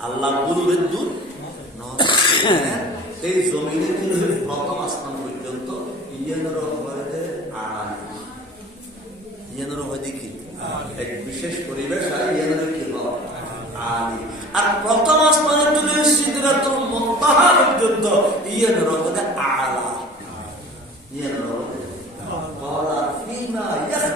আল্লাহ গুলুরের দূর না জমিনে কিন্তু প্রথম আসমান পর্যন্ত বিশেষ পরিবেশ আর ইয়েনের কি আর প্রথম আসমানের জন্য সিদ্ধরাত্র মন্তাহা পর্যন্ত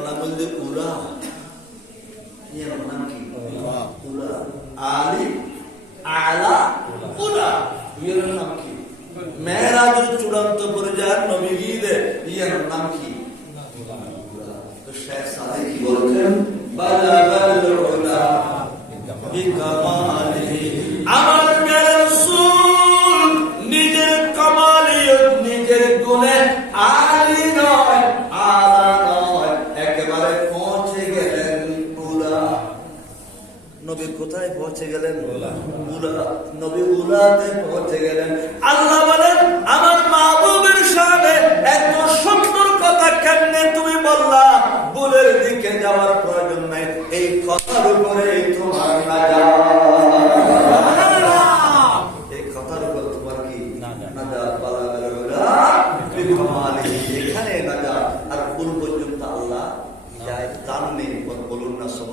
namanya ula. Ini yang mana ki? Ula. নাম কি নবী কোথায় পৌঁছে গেলেন? নবী উলাতে পৌঁছে গেলেন। আল্লাহ বলেন আমার মাহবুবের সামনে এত সুন্দর কথা কেমনে তুমি বললা? বুলের দিকে যাওয়ার প্রয়োজন নাই। এই কথার উপরে তোমার নাজাত। এই কথার উপর তোমার কি? না? এখানে আর কোন পর্যন্ত আল্লাহ যায় জাননি বলুন না সব